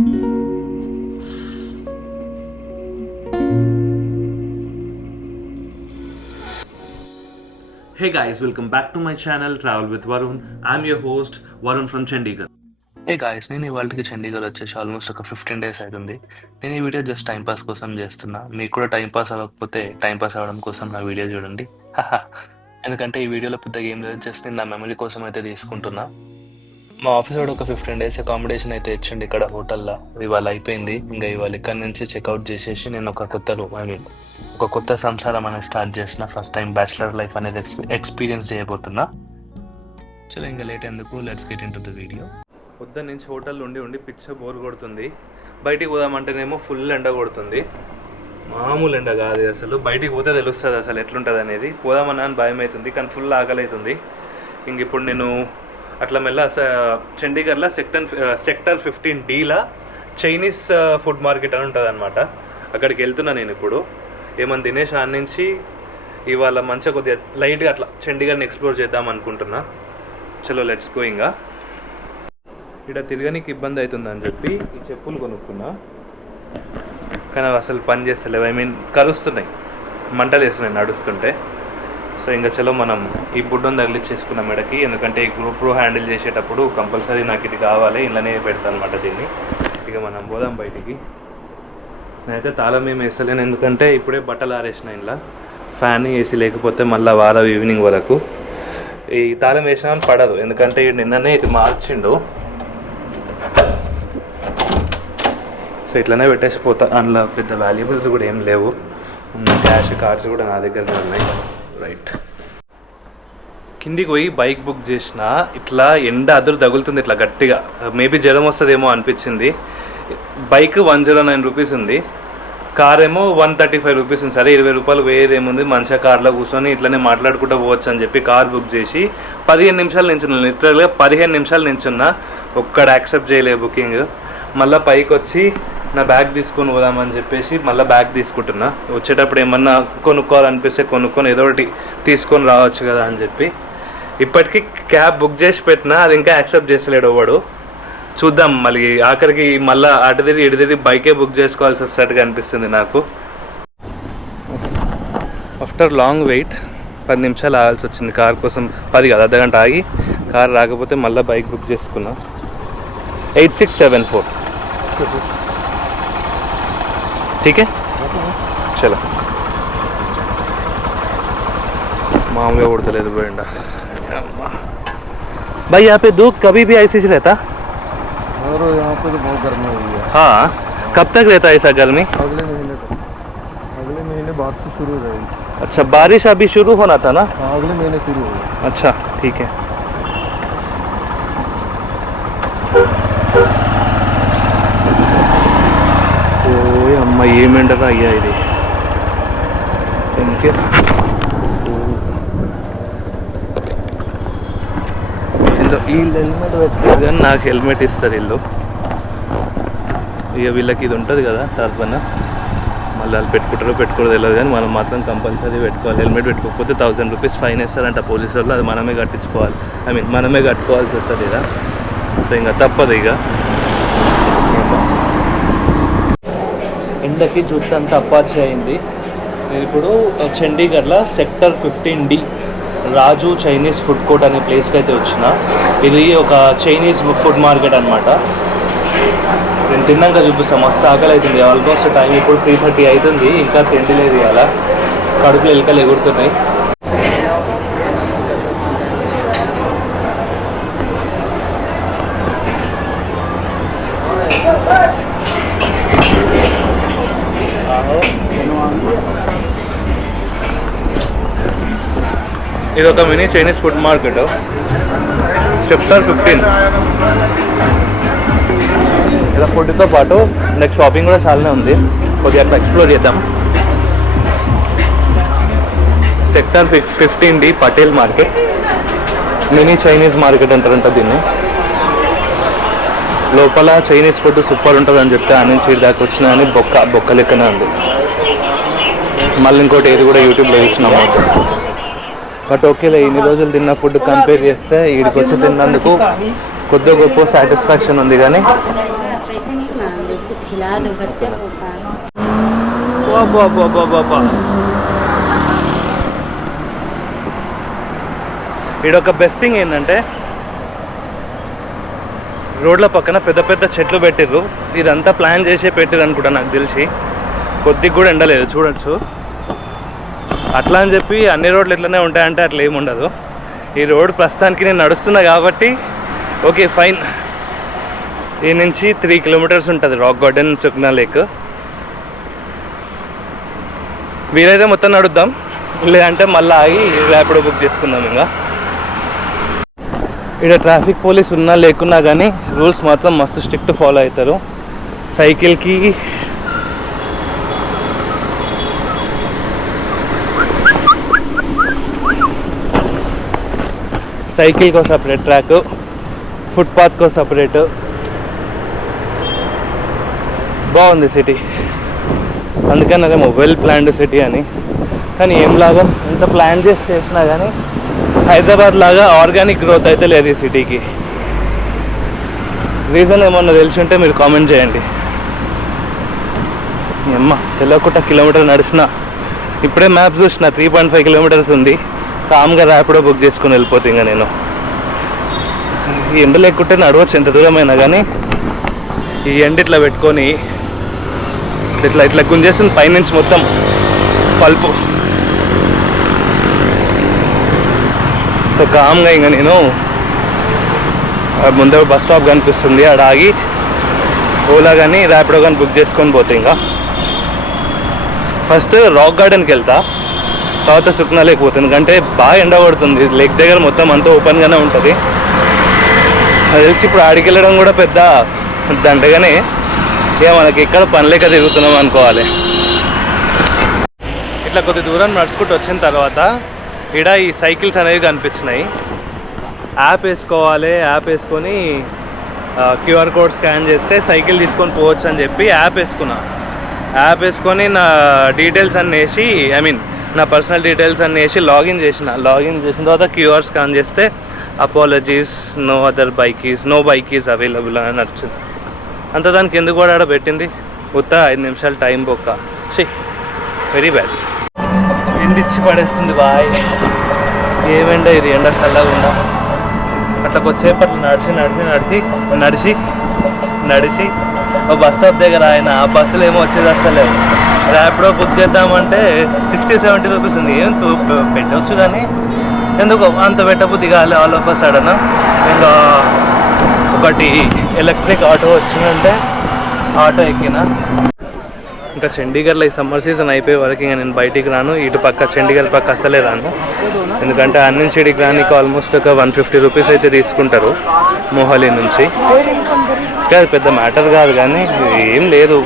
Hey guys, welcome back to my channel Travel with Varun. I'm your host Varun from Chandigarh. A guys నేను ఇవాళకి చండీగఢ్ వచ్చేసి almost ఒక 15 days అవుతుంది. నేను ఈ వీడియో జస్ట్ టైం పాస్ కోసం చేస్తున్నా. మీకు కూడా టైం పాస్ అవ్వకపోతే టైం పాస్ అవ్వడం కోసం నా వీడియో చూడండి. ఎందుకంటే ఈ వీడియోలో పెద్దగా ఏం లేదు, జస్ట్ నేను నా మెమరీ కోసం అయితే తీసుకుంటున్నా. మా ఆఫీస్ వాడు ఒక 15 days అకామిడేషన్ అయితే ఇచ్చిండి ఇక్కడ హోటల్లో. ఇవాళ అయిపోయింది. ఇంకా ఇవాళ ఇక్కడ నుంచి చెక్అవుట్ చేసేసి నేను ఒక కొత్త సంసారం అనేది స్టార్ట్ చేసిన. ఫస్ట్ టైం బ్యాచిలర్ లైఫ్ అనేది ఎక్స్పీరియన్స్ చేయబోతున్నా. చలో ఇంకా లేట్ ఎందుకు, let's get in to the video. పొద్దున్న నుంచి హోటల్లో ఉండి పిచ్చ బోర్ కొడుతుంది. బయటికి పోదామంటేనేమో ఫుల్ ఎండ కొడుతుంది. మామూలు ఎండ కాదు అసలు. బయటికి పోతే తెలుస్తుంది అసలు ఎట్లుంటుంది అనేది. పోదామన్నా అని భయం అవుతుంది, కానీ ఫుల్ ఆకలి అవుతుంది. ఇంక ఇప్పుడు నేను అట్లా మెల్ల చండీగఢ్లో సెక్టర్ 15Dలో చైనీస్ ఫుడ్ మార్కెట్ అని ఉంటుంది అనమాట. అక్కడికి వెళ్తున్నా నేను ఇప్పుడు. ఏమన్నా తినేసి ఆడ నుంచి ఇవాళ మంచిగా కొద్దిగా లైట్గా అట్లా చండీగఢ్ని ఎక్స్ప్లోర్ చేద్దాం అనుకుంటున్నా. చలో లెట్స్ గో. ఇంకా ఇక్కడ తిరగనికి ఇబ్బంది అవుతుందని చెప్పి ఈ చెప్పులు కొనుక్కున్నా, కానీ అవి అసలు పని చేస్తలేవు. కరుస్తున్నాయి, మంటలు వేస్తున్నాయి నడుస్తుంటే. సో ఇంకా చలో మనం ఈ బుడ్డను తగిలిచ్చేసుకున్నాం మెడకి. ఎందుకంటే ఈ GoPro హ్యాండిల్ చేసేటప్పుడు కంపల్సరీ నాకు ఇది కావాలి, ఇలానే పెడతాను అనమాట దీన్ని. ఇక మనం పోదాం బయటికి. నేనైతే తాళం ఏం వేస్తలేను, ఎందుకంటే ఇప్పుడే బట్టలు ఆరేసిన. ఇలా ఫ్యాన్ ఏసీ లేకపోతే మళ్ళీ వారం ఈవినింగ్ వరకు ఈ తాళం వేసినా పడదు, ఎందుకంటే నిన్ననే ఇది మార్చిండు. సో ఇట్లనే పెట్టేసిపోతా. అందులో పెద్ద వాల్యుబుల్స్ కూడా ఏం లేవు. క్యాష్ కార్డ్స్ కూడా నా దగ్గరనే ఉన్నాయి. రైట్, కిందికి పోయి బైక్ బుక్ చేసిన. ఇట్లా ఎండ అదురు తగులుతుంది ఇట్లా గట్టిగా. మేబీ జ్వరం వస్తుందేమో అనిపించింది. బైక్ 109 రూపీస్ ఉంది, కార్ ఏమో 135 రూపీస్ ఉంది. సరే 20 రూపాయలు వేరేముంది, మంచిగా కార్లో కూర్చొని ఇట్లనే మాట్లాడుకుంటూ పోవచ్చు అని చెప్పి కార్ బుక్ చేసి 15 నిమిషాలు నించున్నా. లిటరల్గా 15 నిమిషాలు నించున్నా. ఒక్కడ యాక్సెప్ట్ చేయలేదు బుకింగ్. మళ్ళీ పైకి వచ్చి నా బ్యాగ్ తీసుకొని పోదామని చెప్పేసి మళ్ళీ బ్యాగ్ తీసుకుంటున్నా. వచ్చేటప్పుడు ఏమన్నా కొనుక్కోవాలనిపిస్తే కొనుక్కొని ఏదో ఒకటి తీసుకొని రావచ్చు కదా అని చెప్పి ఇప్పటికీ క్యాబ్ బుక్ చేసి పెట్టినా, అది ఇంకా యాక్సెప్ట్ చేస్తలేడు ఎవడు. చూద్దాం మళ్ళీ ఆఖరికి మళ్ళీ అటు తిరిగి ఇటు తిరిగి బైకే బుక్ చేసుకోవాల్సి వస్తున్నట్టుగా అనిపిస్తుంది నాకు. ఆఫ్టర్ లాంగ్ వెయిట్ 10 నిమిషాలు ఆగాల్సి వచ్చింది కార్ కోసం. 10 కాదు, అర్ధగంట ఆగి కార్ రాకపోతే మళ్ళీ బైక్ బుక్ చేసుకున్నా. 8674 ठीक है, चलो. मामूली उड़तलेदु बेंडा. भाई यहाँ पे धूप कभी भी ऐसे ही रहता? और यहाँ पे तो बहुत गर्मी हुई है. हाँ, कब तक रहता है ऐसा गर्मी? अगले महीने तक. अगले महीने बारिश शुरू हो जाएगी. अच्छा, बारिश अभी शुरू होना था ना? हाँ, अगले महीने शुरू होगा. अच्छा ठीक है. అమ్మ ఏమెండరా అయ్యా ఇది. ఇంకే వీళ్ళు హెల్మెట్ పెట్టారు కానీ నాకు హెల్మెట్ ఇస్తారు వీళ్ళు. ఇక వీళ్ళకి ఇది ఉంటుంది కదా టర్బన్, మళ్ళీ వాళ్ళు పెట్టుకుంటారో పెట్టుకోరో తెలియదు, కానీ మనం మాత్రం కంపల్సరీ పెట్టుకోవాలి. హెల్మెట్ పెట్టుకోకపోతే 1000 రూపీస్ ఫైన్ వేస్తారంట పోలీసు వాళ్ళు. అది మనమే కట్టించుకోవాలి, మనమే కట్టుకోవాల్సి వస్తుంది ఇక. సో ఇంకా తప్పదు ఇక. ఎండకి జుట్టు అంతా అప్పాచి అయింది. నేను ఇప్పుడు చండీగఢ్లో సెక్టర్ 15D రాజు చైనీస్ ఫుడ్ కోర్ట్ అనే ప్లేస్కి అయితే వచ్చిన. ఇది ఒక చైనీస్ ఫుడ్ మార్కెట్ అనమాట. నేను తిన్నాక చూపిస్తాను. మస్తు ఆకలి అవుతుంది. ఆల్మోస్ట్ టైం ఇప్పుడు 3:30 అవుతుంది, ఇంకా తిండి లేదు. ఇవాళ కడుపులో ఎలుకలు ఎగురుతున్నాయి. ఇది ఒక mini Chinese food market, sector 15. ఇలా ఫుడ్తో పాటు నెక్స్ట్ షాపింగ్ కూడా చాలానే ఉంది. కొద్దిగా అట్లా ఎక్స్ప్లోర్ చేద్దాం. Sector 15D Patel market, mini Chinese market అంటారంట దీన్ని. లోపల చైనీస్ ఫుడ్ సూపర్ ఉంటుంది అని చెప్తే ఆ నుంచి దాకా వచ్చినా అని బొక్క లెక్కనే ఉంది. మళ్ళీ ఇంకోటి ఏది కూడా యూట్యూబ్లో చూసినాం అన్నమాట. బట్ ఓకేలే, ఇన్ని రోజులు తిన్న ఫుడ్ కంపేర్ చేస్తే వీడికి వచ్చి తిన్నందుకు కొద్దిగా గొప్ప సాటిస్ఫాక్షన్ ఉంది. కానీ पैसे नहीं मांग रहे, कुछ खिला दो, बच्चा भूखा है। ఈడొక బెస్ట్ థింగ్ ఏంటంటే రోడ్ల పక్కన పెద్ద పెద్ద చెట్లు పెట్టిర్రు. ఇదంతా ప్లాన్ చేసే పెట్టిర్రు అనుకుంటా నాకు తెలిసి. కొద్దిగా కూడా ఎండలేదు చూడొచ్చు. అట్లా అని చెప్పి అన్ని రోడ్లు ఇట్లనే ఉంటాయంటే అట్లా ఏమి ఉండదు. ఈ రోడ్ ప్రస్తుతానికి నేను నడుస్తున్నా కాబట్టి ఓకే ఫైన్. ఈ నుంచి 3 కిలోమీటర్స్ ఉంటుంది రాక్ గార్డెన్ సుఖ్నా లేక్. వీలైతే మొత్తం నడుద్దాం, లేదంటే మళ్ళీ ఆగి ర్యాపిడో బుక్ చేసుకుందాం. ఇంకా ఇక్కడ ట్రాఫిక్ పోలీస్ ఉన్నా లేకున్నా కానీ రూల్స్ మాత్రం మస్తు స్ట్రిక్ట్ ఫాలో అవుతారు. సైకిల్కి సైకిల్కో సపరేట్ ట్రాక్, ఫుట్పాత్కో సపరేట్. బాగుంది సిటీ, అందుకని అదేమో వెల్ ప్లాన్డ్ సిటీ అని. కానీ ఏంలాగా ఎంత ప్లాన్ చేసి చేసినా కానీ హైదరాబాద్ లాగా ఆర్గానిక్ గ్రోత్ అయితే లేదు ఈ సిటీకి. రీజన్ ఏమన్నా తెలిసి ఉంటే మీరు కామెంట్ చేయండి. అమ్మ తెలియకుండా కిలోమీటర్ నడిచిన, ఇప్పుడే మ్యాప్ చూసిన 3.5 కిలోమీటర్స్ ఉంది. కామ్గా ర్యాపిడో బుక్ చేసుకుని వెళ్ళిపోతే ఇంకా నేను ఈ ఎండ లేకుంటే నడవచ్చు ఎంత దూరమైనా, కానీ ఈ ఎండ ఇట్లా పెట్టుకొని ఇట్లా ఇట్లా గుంజేస్తుంది పైనుంచి మొత్తం పల్పు. సో కామ్గా ఇంకా నేను ముందే బస్ స్టాప్ కనిపిస్తుంది, ఆడ ఆగి ఓలా కానీ ర్యాపిడో కానీ బుక్ చేసుకొని పోతే ఇంకా ఫస్ట్ రాక్ గార్డెన్కి వెళ్తా, తర్వాత సుఖ్నా లేక్ పోతుంది. ఎందుకంటే బాగా ఎండ పడుతుంది, లేక్ దగ్గర మొత్తం అంతా ఓపెన్గానే ఉంటుంది. అది తెలిసి ఇప్పుడు ఆడికి వెళ్ళడం కూడా పెద్ద దండగానే, ఇక మనకి ఇక్కడ పని లేక తిరుగుతున్నాం అనుకోవాలి. ఇట్లా కొద్ది దూరం నడుచుకుంటూ వచ్చిన తర్వాత ఇక్కడ ఈ సైకిల్స్ అనేవి కనిపించినాయి. యాప్ వేసుకోవాలి, యాప్ వేసుకొని క్యూఆర్ కోడ్ స్కాన్ చేస్తే సైకిల్ తీసుకొని పోవచ్చు అని చెప్పి యాప్ వేసుకున్నా. యాప్ వేసుకొని నా డీటెయిల్స్ అన్నీ వేసి, ఐ మీన్ నా పర్సనల్ డీటెయిల్స్ అన్నీ వేసి లాగిన్ చేసిన తర్వాత క్యూఆర్ స్కాన్ చేస్తే apologies, no other bike is available అని నచ్చింది. అంత దానికి ఎందుకు కూడా ఆడ పెట్టింది, ఉత్తా 5 నిమిషాలు టైం బొక్క. Very bad. ఎండిచ్చి పడేస్తుంది బాయ్. ఏమెండ ఇది, ఎండ చల్లగా ఉందా. అట్లా కొద్దిసేపు అట్లా నడిచి ఒక బస్ స్టాప్ దగ్గర ఆయన ఆ బస్సులు ఏమో వచ్చేది అసలేవు. ర్యాపిడో బుక్ చేద్దామంటే 60-70 రూపీస్ ఉంది. ఏం పెట్టవచ్చు కానీ ఎందుకు అంత పెట్టబుద్ధి కాలే ఆల్ ఆఫ్ అ సడన్. ఇంకా ఒకటి ఎలక్ట్రిక్ ఆటో వచ్చిందంటే ఆటో ఎక్కిన. ఇంకా చండీగఢ్లో ఈ సమ్మర్ సీజన్ అయిపోయే వరకు ఇంకా నేను బయటికి రాను. ఇటు పక్క చండీగఢ్ పక్క అస్సలే రాను, ఎందుకంటే అన్ని సిటీకి రానికి ఆల్మోస్ట్ ఒక 150 రూపీస్ అయితే తీసుకుంటారు మొహాలీ నుంచి. అది పెద్ద మ్యాటర్ కాదు, కానీ ఏం లేదు,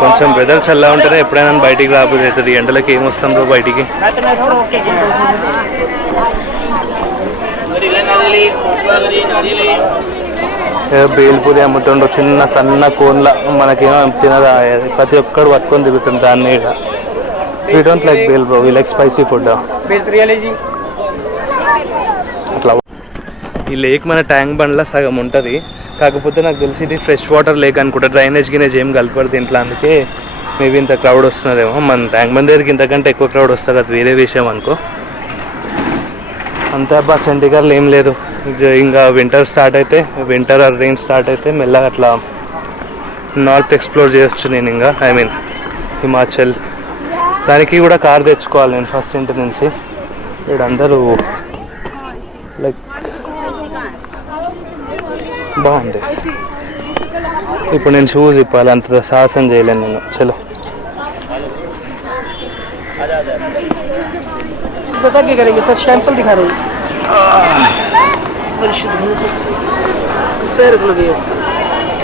కొంచెం వెదర్ చల్లగా ఉంటేనే ఎప్పుడైనా బయటికి రాబోదు అవుతుంది. ఎండలకి ఏం వస్తాం బ్రో బయటికి. బేల్పూరి అమ్ముతుండో చిన్న సన్న కోన్ల, మనకేమో తినదా, ప్రతి ఒక్కడు పట్టుకొని దిగుతుంది దాన్ని. We don't like bale bro, we like spicy food. అట్లా ఈ లేక్ మన ట్యాంక్ బండ్లో సగం ఉంటుంది, కాకపోతే నాకు తెలిసి ఇది ఫ్రెష్ వాటర్ లేక్ అనుకుంటా. డ్రైనేజ్ గినేజ్ ఏం కలపరు దీంట్లో, అందుకే మేబీ ఇంత క్రౌడ్ వస్తున్నదేమో. మన ట్యాంక్ బండ్ దగ్గరికి ఇంతకంటే ఎక్కువ క్రౌడ్ వస్తుంది, అది వేరే విషయం అనుకో. అంతే అబ్బా, చండీగఢ్లో ఏం లేదు. ఇంకా వింటర్ ఆర్ రెయిన్ స్టార్ట్ అయితే మెల్లగా అట్లా నార్త్ ఎక్స్ప్లోర్ చేయొచ్చు నేను. ఇంకా ఐ మీన్ హిమాచల్, దానికి కూడా కార్ తెచ్చుకోవాలి నేను ఫస్ట్ ఇంటి నుంచి. ఇక్కడ అందరూ లైక్ బాగుంది. ఇప్పుడు నేను షూస్ ఇప్పాలి, అంత సాహసం చేయలేను నేను. చలో बता के करेंगे सर, सैंपल दिखा रहे हैं।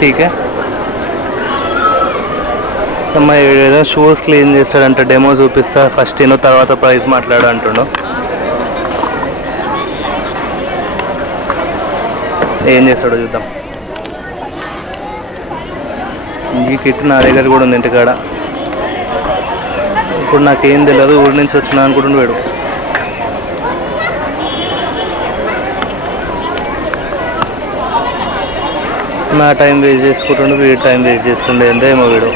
ठीक है. ఏదో షూస్ క్లీన్ చేస్తాడంట, డెమో చూపిస్తా ఫస్ట్ తిను, తర్వాత ప్రైస్ మాట్లాడు అంటుండు. ఏం చేస్తాడో చూద్దాం. ఈ కిట్ నా దగ్గర కూడా ఉంది ఇంటికాడ. ఇప్పుడు నాకేం తెలియదు, ఊరి నుంచి వచ్చినా అనుకుంటుండు వాడు. నా టైం వేస్ట్ చేసుకుంటుండే, వీడి టైం వేస్ట్ చేస్తుండే, ఎంతేమో వీడు.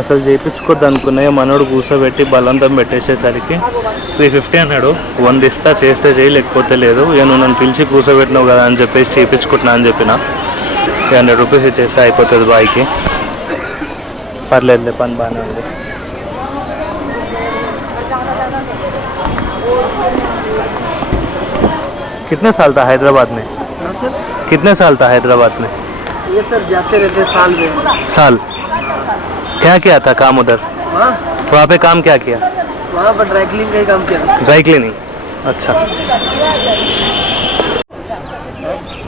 అసలు చేయించుకోద్దు అనుకున్నాయి, మనోడు కూర్చోబెట్టి బలవంతం పెట్టేసేసరికి 350 అన్నాడు. 100 ఇస్తా, చేస్తే చేయి, లేకపోతే లేదు. ఇక నువ్వు నన్ను పిలిచి కూర్చోబెట్టినావు కదా అని చెప్పేసి చేయించుకుంటున్నా అని చెప్పిన. 300 రూపీస్ ఇచ్చేస్తే అయిపోతుంది బాయ్కి. పర్లేదులే, పని బాగానే ఉంది. कितने साल था हैदराबाद में? हाँ सर, कितने साल था हैदराबाद में? ये सर जाते रहते साल में। साल. क्या किया था काम उधर? वहाँ पे काम क्या किया? वहाँ पर ड्राई क्लीनिंग का ही काम किया था। Dry cleaning. अच्छा.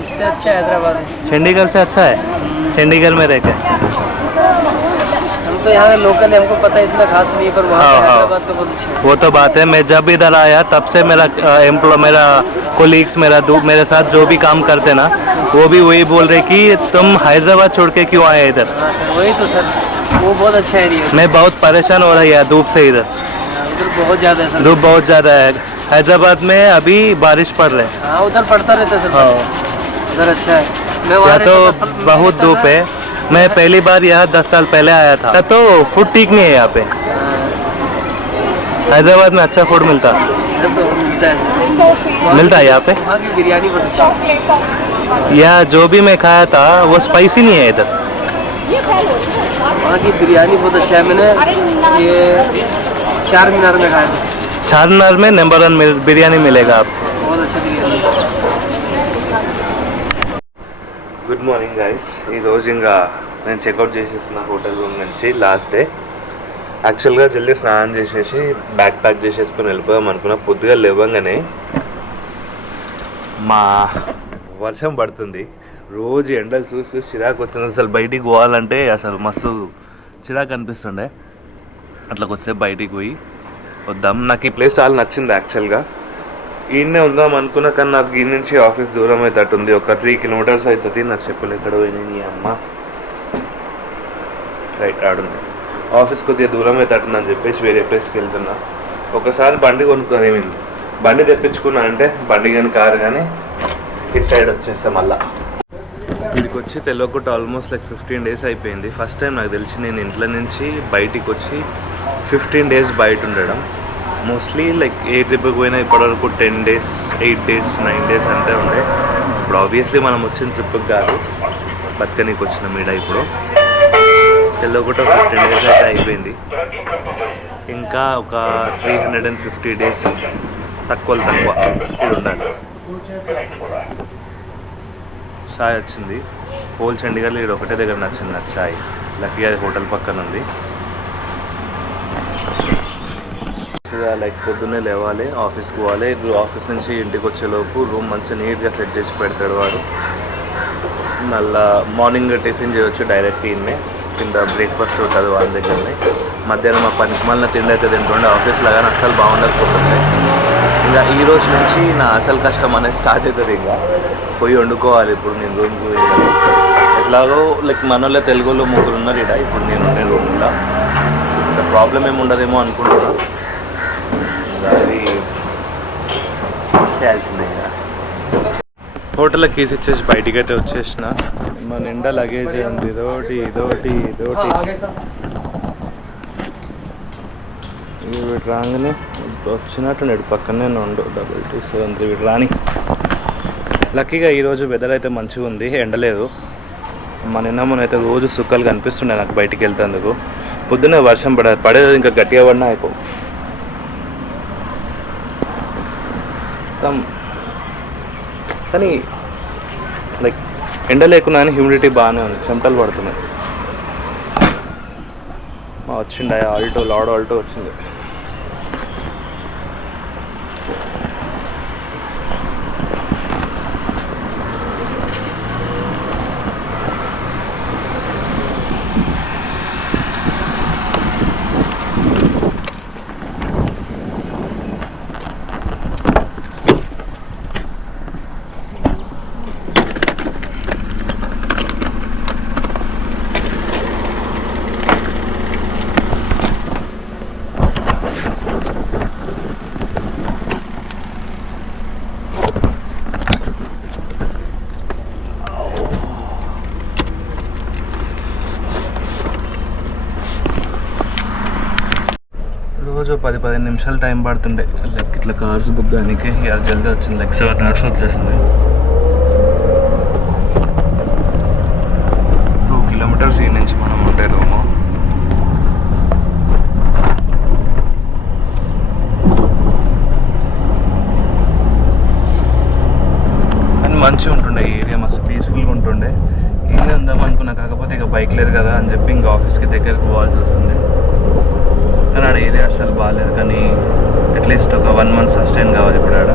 इससे अच्छा हैदराबाद है। चंडीगढ़ से अच्छा है? चंडीगढ़ में रह के हम तो यहाँ लोकल है, हमको पता है इतना खास नहीं है, पर वहाँ हाँ, पे हाँ। हैदराबाद तो बहुत अच्छा है। वो तो बात है. मैं जब इधर आया तब से मेरा मेरा कोलीग्स, मेरे साथ जो भी काम करते ना, वो भी वही बोल रहे कि तुम हैदराबाद छोड़ के क्यों आए इधर. हाँ सर, वही तो सर, वो बहुत अच्छा एरिया है। मैं बहुत परेशान हो रही है धूप से इधर. उधर बहुत ज़्यादा है सर। धूप बहुत ज़्यादा है. हैदराबाद में अभी बारिश पड़ रही है. हाँ उधर पड़ता रहता है सर। हाँ. उधर अच्छा है। मैं वहाँ यहाँ तो रहता था, बहुत धूप है. मैं पहली बार यहाँ 10 साल पहले आया था. तो फूड ठीक नहीं है यहाँ पे. हैदराबाद में अच्छा फूड मिलता इधर तो मिलता है सर। मिलता है यहाँ पे. वहाँ की बिरयानी बहुत अच्छी है। यहाँ जो भी मैं खाया था वो स्पाइसी नहीं है इधर. वहाँ की बिरयानी बहुत अच्छा है। मैंने ये 4 मीनार में खाया था, चारमीनार में नंबर 1 बिरयानी मिलेगा आपको. बहुत अच्छा बिरयानी है। Good morning guys. ఈరోజు ఇంకా నేను చెక్అవుట్ చేసేసిన హోటల్ రూమ్ నుంచి లాస్ట్ డే. యాక్చువల్గా జల్దీ స్నానం చేసేసి బ్యాగ్ ప్యాక్ చేసేసుకొని వెళ్ళిపోదాం అనుకున్నా. పొద్దుగా లేవంగానే మా వర్షం పడుతుంది. రోజు ఎండలు చూసి చిరాకు వచ్చింది. అసలు బయటికి పోవాలంటే అసలు మస్తు చిరాకు అనిపిస్తుండే. అట్లా కొద్దిసేపు బయటికి పోయి వద్దాం. నాకు ఈ ప్లేస్ చాలా నచ్చింది యాక్చువల్గా. ఈయనే ఉందాం అనుకున్నా, కానీ నాకు ఈ నుంచి ఆఫీస్ దూరం అవుతుంది. ఒక 3 కిలోమీటర్స్ అవుతుంది. నాకు చెప్పులు ఎక్కడ పోయినాయి నీ అమ్మ. రైట్ ఆడుంది. ఆఫీస్ కొద్దిగా దూరం అవుతుంది అని చెప్పేసి వేరే ప్లేస్కి వెళ్తున్నా. ఒకసారి బండి కొనుక్కొని బండి తెప్పించుకున్నా అంటే బండి కానీ కారు కానీ ఇటు సైడ్ వచ్చేస్తాం. మళ్ళా వీడికి వచ్చి తెలియకుండా ఆల్మోస్ట్ లైక్ 15 డేస్ అయిపోయింది. ఫస్ట్ టైం నాకు తెలిసి నేను ఇంట్లో నుంచి బయటికి వచ్చి 15 డేస్ బయట ఉండడం. మోస్ట్లీ లైక్ ఏ ట్రిప్కి పోయినా ఇప్పటివరకు 10 డేస్ 8 డేస్ 9 డేస్ అంతే ఉండే. ఇప్పుడు ఆబ్వియస్లీ మనం వచ్చిన ట్రిప్కి కాదు, బతకనీకి వచ్చిన మీడ. ఇప్పుడు తెలియకుండా 15 డేస్ అయితే అయిపోయింది. ఇంకా ఒక 350 డేస్ తక్కువ ఇప్పుడు ఉండాలి. చాయ్ వచ్చింది. హోల్ చండీగఢ్లో ఇది ఒకటే దగ్గర నచ్చింది నాకు చాయ్. లక్కీగా అది హోటల్ పక్కన ఉంది. లైక్ పొద్దున్నే లేవాలి, ఆఫీస్కి పోవాలి. ఆఫీస్ నుంచి ఇంటికి వచ్చేలోపు రూమ్ మంచిగా నీట్గా సెట్ చేసి పెడతాడు వాడు. మళ్ళా మార్నింగ్ టిఫిన్ చేయొచ్చు డైరెక్ట్ ఇన్నే. కింద బ్రేక్ఫాస్ట్ ఉంటుంది వాళ్ళ దగ్గరనే. మధ్యాహ్నం మా పనికి మళ్ళీ తిండి అయితే తింటుండే. ఆఫీస్లో కానీ అస్సలు బాగుండకపోతుండే. ఇంకా ఈ రోజు నుంచి నా అసలు కష్టం అనేది స్టార్ట్ అవుతుంది. ఇంకా పోయి వండుకోవాలి. ఇప్పుడు నేను రూమ్కి పోయి ఎట్లాగో లైక్ మనలో తెలుగులో 3 ఉన్నారు ఇక్కడ. ఇప్పుడు నేను ఉండే రూమ్లో ఇంత ప్రాబ్లం ఏమి ఉండదేమో అనుకుంటున్నా. అది చేయాల్సిందే. ఇంకా హోటల్లో కీస్ ఇచ్చేసి బయటికి అయితే వచ్చేసిన. మన నిండా లగేజ్ ఉంది. ఇదోటి వీడు రాగానే వచ్చినట్టు నేడు పక్కనే ఉండు. 2273 వీడు రాని. లక్కీగా ఈరోజు వెదర్ అయితే మంచిగా ఉంది, ఎండలేదు. నిన్న అయితే రోజు సుక్కలు కనిపిస్తుండే నాకు బయటికి వెళ్తేందుకు. పొద్దున్నే వర్షం పడేది ఇంకా గట్టిగా పడినా అయిపోవు. కానీ లైక్ ఎండ లేకున్నా కానీ హ్యూమిడిటీ బాగానే ఉంది. చెమటలు పడుతున్నాయి. వచ్చిండే ఆల్టో, లాడ్ ఆల్టో వచ్చింది. రోజు 10-15 నిమిషాలు టైం పడుతుండే లైక్ ఇట్లా కార్స్ బుక్ దానికి ఇవాళ జల్దీ వచ్చింది లైక్ 7 hours వచ్చేసింది. 2 kilometers ఈ నుంచి మనం ఉండే రూము. కానీ మంచిగా ఉంటుండే ఈ ఏరియా, మస్తు పీస్ఫుల్గా ఉంటుండే. ఈయనే ఉందాం అనుకున్నా, కాకపోతే ఇక బైక్ లేదు కదా అని చెప్పి ఇంకా ఆఫీస్కి దగ్గరికి పోవాల్సి వస్తుంది. కానీ ఆడ ఏరియా అస్సలు బాగాలేదు, కానీ అట్లీస్ట్ ఒక 1 month సస్టైన్ కావాలి ఇప్పుడు ఆడ.